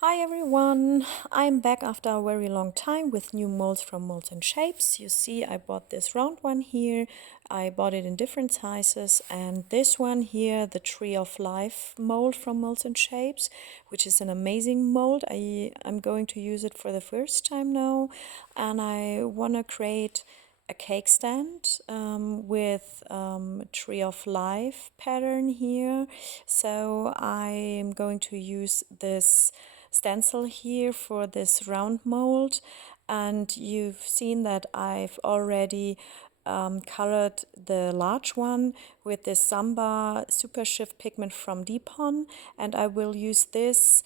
Hi everyone, I'm back after a very long time with new molds from Molds and Shapes. You see, I bought this round one here. I bought it in different sizes, and this one here, the Tree of Life mold from Molds and Shapes, which is an amazing mold. I'm going to use it for the first time now, and I want to create a cake stand with Tree of Life pattern here. So I'm going to use this stencil here for this round mold, and you've seen that I've already colored the large one with this Samba Super Shift pigment from Depon, and I will use this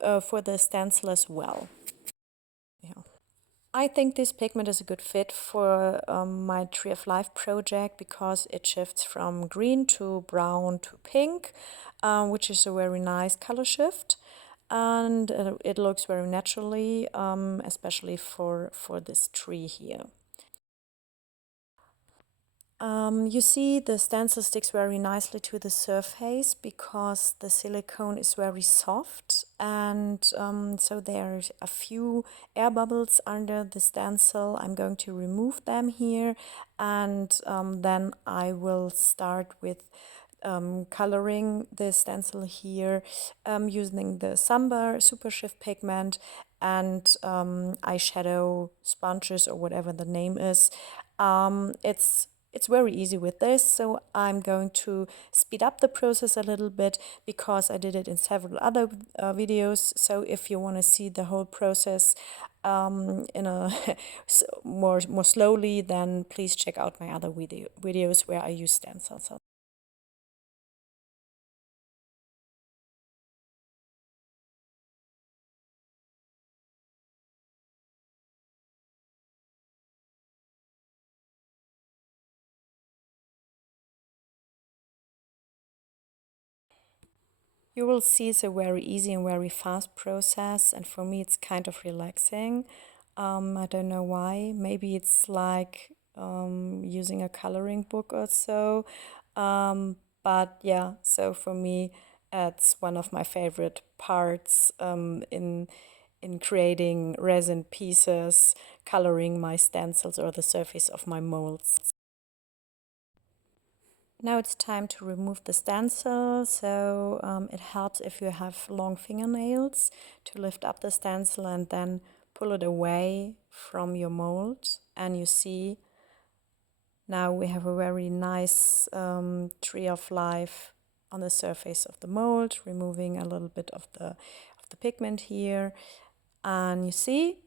for the stencil as well. Yeah. I think this pigment is a good fit for my Tree of Life project because it shifts from green to brown to pink, which is a very nice color shift, and it looks very naturally, especially for this tree here. You see the stencil sticks very nicely to the surface because the silicone is very soft, and so there are a few air bubbles under the stencil. I'm going to remove them here, and then I will start with coloring the stencil here using the Samba Super Shift pigment and eyeshadow sponges or whatever the name is. It's very easy with this, so I'm going to speed up the process a little bit because I did it in several other videos. So if you want to see the whole process in a more slowly, then please check out my other videos where I use stencils. You will see it's a very easy and very fast process, and for me it's kind of relaxing. I don't know why. Maybe it's like using a coloring book or so. But yeah, so for me, it's one of my favorite parts in creating resin pieces, coloring my stencils or the surface of my molds. Now it's time to remove the stencil, so it helps if you have long fingernails to lift up the stencil and then pull it away from your mold. And you see now we have a very nice tree of life on the surface of the mold, removing a little bit of the pigment here. And you see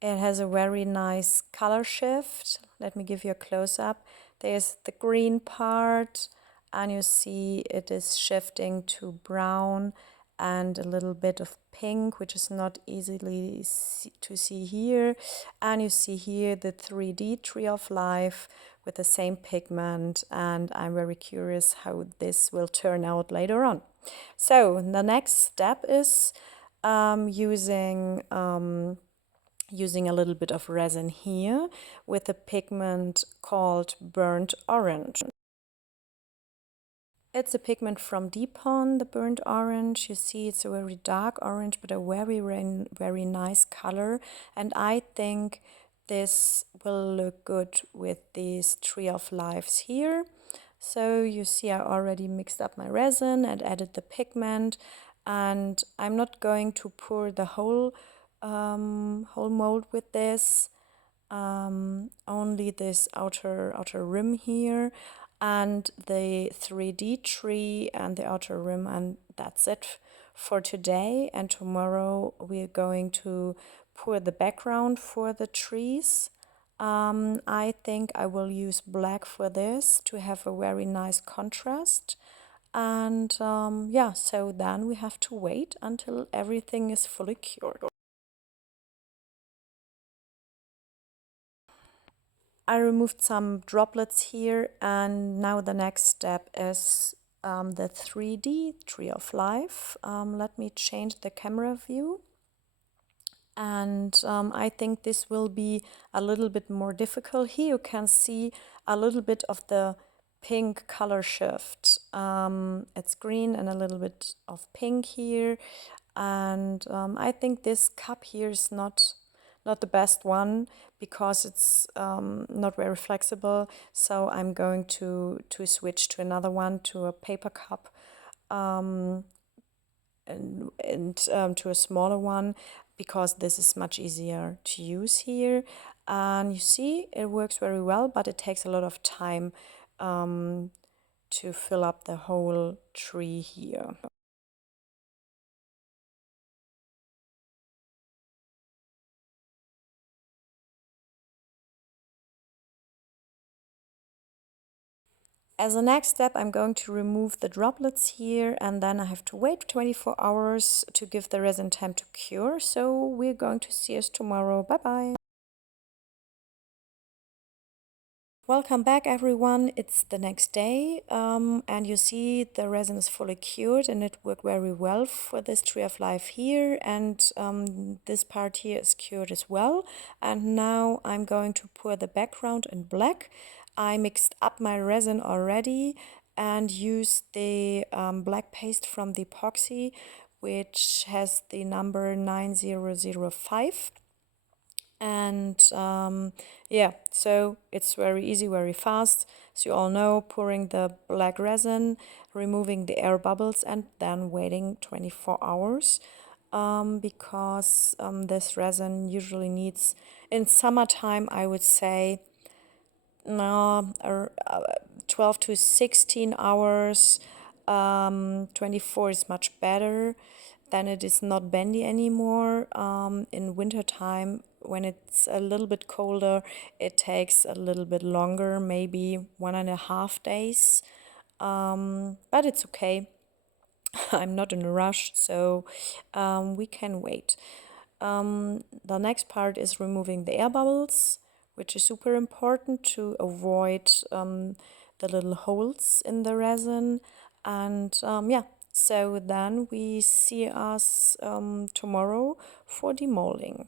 it has a very nice color shift. Let me give you a close-up. There's the green part, and you see it is shifting to brown and a little bit of pink, which is not easily to see here. And you see here the 3D Tree of Life with the same pigment, and I'm very curious how this will turn out later on. So the next step is using a little bit of resin here with a pigment called burnt orange. It's a pigment from Depon, the burnt orange. You see it's a very dark orange, but a very nice color. And I think this will look good with these Tree of Lives here. So you see I already mixed up my resin and added the pigment. And I'm not going to pour the whole mold with this, only this outer rim here and the 3D tree and the outer rim, and that's it for today. And tomorrow we're going to pour the background for the trees. I think I will use black for this to have a very nice contrast. And yeah, so then we have to wait until everything is fully cured. I removed some droplets here, and now the next step is the 3D Tree of Life. Let me change the camera view. And I think this will be a little bit more difficult. Here you can see a little bit of the pink color shift. It's green and a little bit of pink here. And I think this cup here is not the best one because it's not very flexible. So I'm going to switch to another one, to a paper cup, and to a smaller one, because this is much easier to use here. And you see, it works very well, but it takes a lot of time to fill up the whole tree here. As a next step, I'm going to remove the droplets here, and then I have to wait 24 hours to give the resin time to cure. So we're going to see us tomorrow. Bye bye. Welcome back, everyone. It's the next day, and you see the resin is fully cured, and it worked very well for this tree of life here. And this part here is cured as well. And now I'm going to pour the background in black. I mixed up my resin already and used the black paste from the epoxy, which has the number 9005. And yeah, so it's very easy, very fast. As you all know, pouring the black resin, removing the air bubbles, and then waiting 24 hours, because this resin usually needs, in summertime, I would say, no, 12 to 16 hours. 24 is much better. Then it is not bendy anymore. In wintertime, when it's a little bit colder, it takes a little bit longer, maybe 1.5 days. But it's okay. I'm not in a rush, so we can wait. The next part is removing the air bubbles, which is super important to avoid the little holes in the resin. And yeah, so then we see us tomorrow for demolding.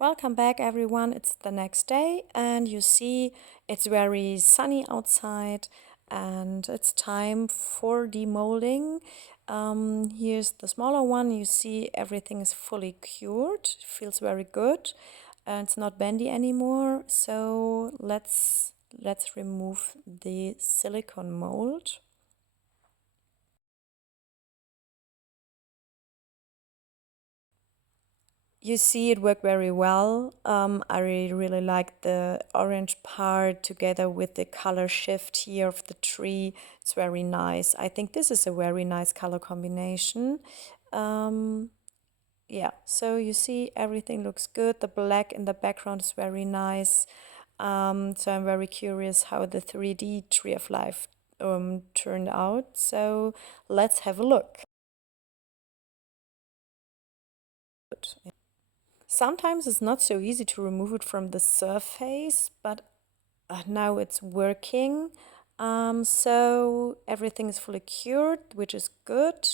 Welcome back, everyone. It's the next day, and you see it's very sunny outside, and it's time for demolding. Here's the smaller one. You see everything is fully cured. It feels very good, and it's not bendy anymore. So let's remove the silicone mold. You see it worked very well. I really like the orange part together with the color shift here of the tree. It's very nice. I think this is a very nice color combination. Yeah, so you see everything looks good. The black in the background is very nice. So I'm very curious how the 3D tree of life turned out. So let's have a look. Sometimes it's not so easy to remove it from the surface, but now it's working. So everything is fully cured, which is good.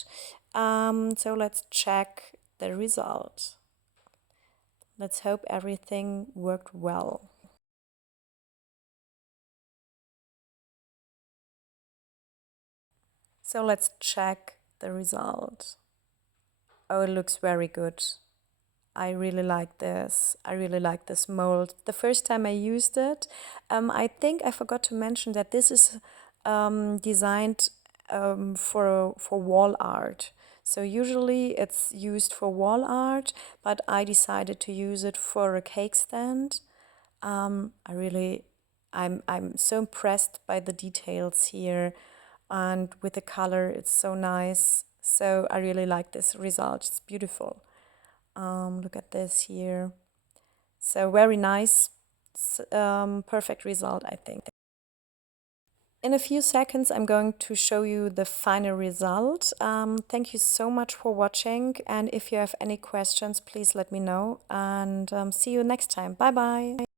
So let's check the result. Let's hope everything worked well. So let's check the result. Oh, it looks very good. I really like this. I really like this mold. The first time I used it, I think I forgot to mention that this is designed for wall art. So usually it's used for wall art, but I decided to use it for a cake stand. I'm so impressed by the details here, and with the color, it's so nice. So I really like this result. It's beautiful. Look at this here. So very nice, perfect result, I think. In a few seconds, I'm going to show you the final result. Thank you so much for watching. And if you have any questions, please let me know. And see you next time. Bye bye.